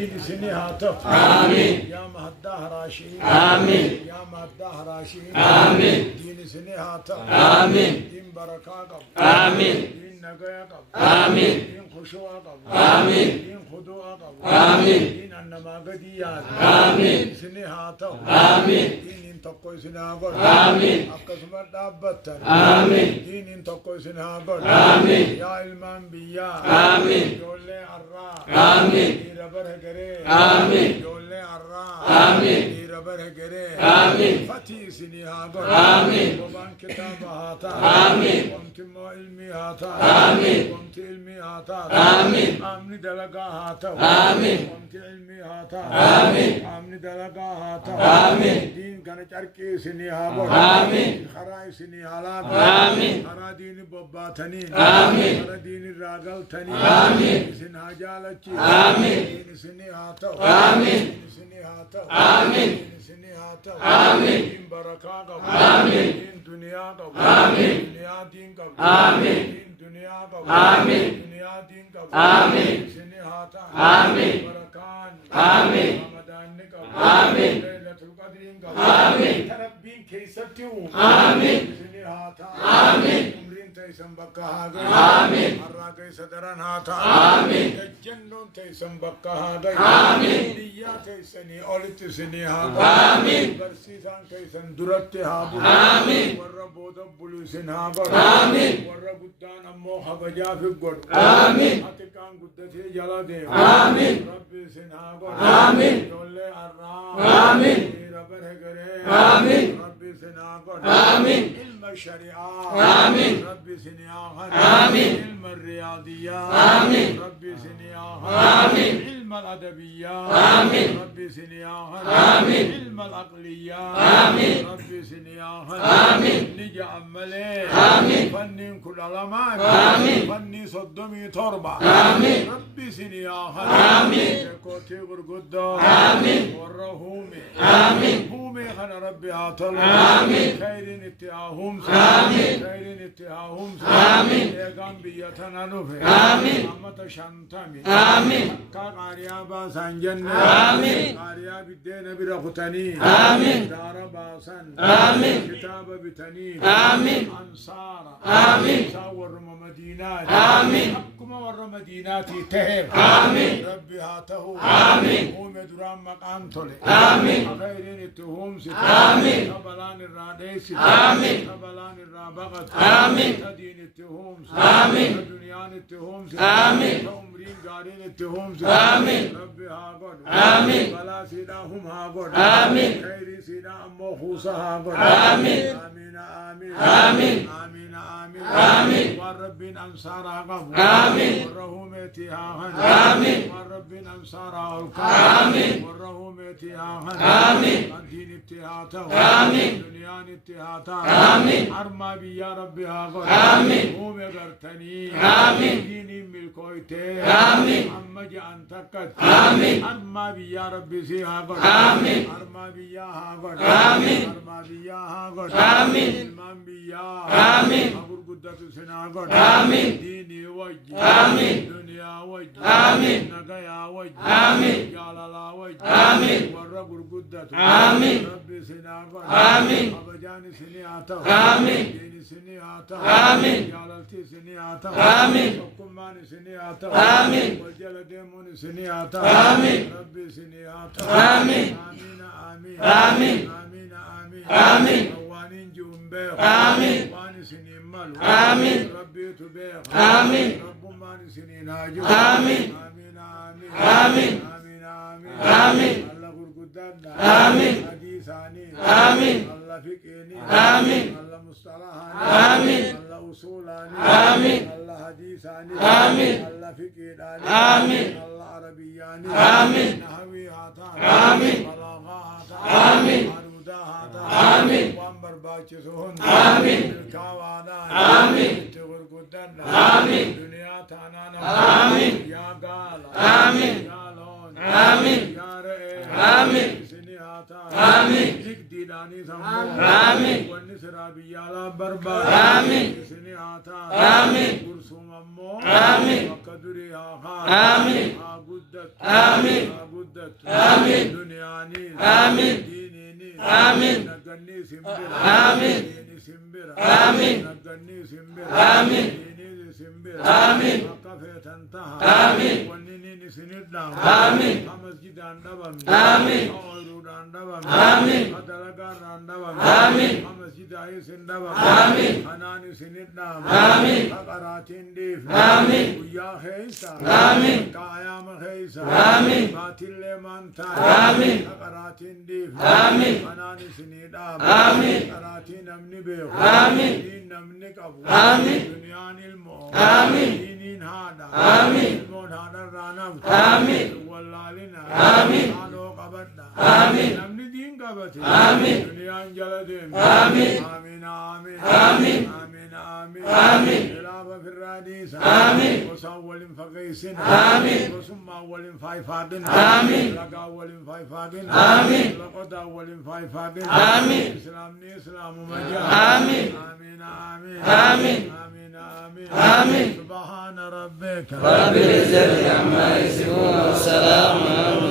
دين سني هاتف آمين يا مهداه راشي آمين يا مهداه راشي آمين دين سني هاتف آمين دين بركة آمين دين نجاة آمين دين خشوع آمين دين خضوع آمين دين أنما قديات آمين سني هاتف آمين دين تقوي سناغور آمين أقسم دابتر آمين دين تقوي سناغور آمين يا علمان بيا آمين يولي عرّا آمين يربره كره آمين يولي عرّا آمين يربره كره آمين فتي سني هاغور آمين وبان كتاب هاتا آمين ومت علمي هاتا آمين ومت علمي هاتا آمين آمني دلقا هاتا آمين ومت علمي هاتا آمين آمني دلقا هاتا آمين دين كان چركي سني هاغور آمين خراي سني حالات آمين خرا دين بباتني آمين خرا دين راغل تني آمين سن حاجالچي آمين دين سني هاتو آمين دين سني هاتو آمين دين سني هاتو آمين دين بركة قبل آمين دين دنيا قبل آمين دنيا دين قبل آمين دين دنيا قبل آمين دنيا دين قبل آمين سني هاتا آمين بركان آمين رمضان قبل آمين ليلة القدر قبل آمين تربين كيستيو آمين سني هاتا آمين عمرين تيسن بكا هاغي آمين الراقي صدران هاتا آمين الجنون تيسن بكا هاغي آمين ديا تيسني أولت سني هاغي آمين برسيسان تيسن درت هاغي آمين ورّا بودا بلوسن هاغي آمين ورّا قدان أمو حقجا في قد آمين أتكان قدتي جلا دي آمين ربي سن هاغي آمين يولي الرام آمين ربه غري آمين ربي سن هاغي آمين علم الشريعة آمين ربي سنياها آمين علم الرياضيات آمين ربي سنياها آمين علم الأدبيات آمين ربي سنياها آمين علم العقليات آمين ربي سنياها آمين نجا عمله آمين فنين كل علمان آمين فني صدمي تربة آمين ربي سنياها آمين كوتي غرقدة آمين والرهومي آمين هومي خنا ربي هاتل آمين خير اتهاهم آمين خير اتهاهم آمين ايغام بيتنا نوفي آمين أمت شانتامي آمين كاريا باسان جنة آمين كاريا بدين برختني آمين دار باسان آمين كتاب بتني آمين أنصار آمين ساور مدينات آمين حكم ور مدينات تهب آمين ربي هاته آمين هو مدرام مقام تولي آمين خيرين التهم ست آمين قبلان الراديس آمين قبلان الرابغت آمين تدين التهم آمين دنيان التهم آمين عمرين قارين التهم آمين ربي هاغد آمين بلا سيدا هم هاغد آمين خيري سيدا أمو خوصا هاغد آمين آمين آمين آمين آمين آمين آمين والرب أنصار هاغد آمين والرهومتي هاغد آمين والرب أنصار آمين والرهومتي هاغد آمين الدين ابتهاته آمين دنيان ابتهاته آمين أرما بي يا ربي هاغد آمين هو مغرتني آمين ديني ملكويته آمين أما جان تكت آمين أرما بي يا ربي سي هاغد آمين أرما بي يا هاغد آمين أرما بي يا هاغد آمين إمام بي يا آمين أقول قدة سناغد آمين ديني وجه آمين دنيا وجه آمين نجايا وجه آمين جلالا وجه آمين والرب قدة آمين ربي سناغد آمين أبجاني سنياته آمين ديني سنياته آمين جلالتي سنياته آمين حكماني سنياته آمين والجلديمون سنياته آمين ربي سنياته آمين آمين آمين آمين آمين آمين آمين وانين جنبه آمين واني سنين ملو آمين ربي تبيخ آمين رب ماني سنين هاجو آمين آمين آمين آمين آمين آمين آمين الله قرقدنا آمين حديثاني آمين الله فقهني آمين الله مصطلحاني آمين الله أصولاني آمين الله حديثاني آمين الله فقهاني آمين الله عربياني آمين نحوي هاتان آمين بلاغة هاتان آمين عروضة هاتان آمين وانبر باچسون آمين الكاوانا آمين تغر قدرنا آمين دنيا تانانا آمين يا قال آمين يا لون آمين يا رئي آمين سني هاتان آمين لك دين داني سمو آمين. والنسرا بيالا بربا آمين. سني آتا آمين. قرسوم أمو آمين. وقدري آخا آمين. قدت آمين. قدت آمين. دنياني آمين. دينيني آمين. نغني سمبرا آمين. ديني سمبرا آمين. نغني سمبرا آمين. ديني سمبرا آمين. وقفت انتهى آمين. ونيني سندام آمين. مسجد اندبم آمين. اورود اندبم آمين. ادلغار اندبم آمين. مسجد اي سندبم آمين. حناني سندام آمين. قراتين ديف آمين. ويا خيسا آمين. قايام خيسا آمين. باطل مانتا آمين. قراتين ديف آمين. حناني سندام آمين. قراتين امني بيو آمين. دين نمني قبو آمين. دنيان المو آمين. دينين هذا آمين. المون هذا رانم آمين. واللالنا آمين. آلو قبضنا آمين. نمني دين قبضي آمين. دنيان جلدين آمين. آمين آمين آمين. آمين آمين آمين. خلافة في الراديس آمين. وصول فقيسنا آمين. وسم أول فايفادنا آمين. لقى أول فايفادنا آمين. لقد أول فايفادنا آمين. إسلامني إسلام مجا آمين. آمين آمين آمين. آمين آمين آمين. سبحان ربك رب العزة عما يصفون والسلام على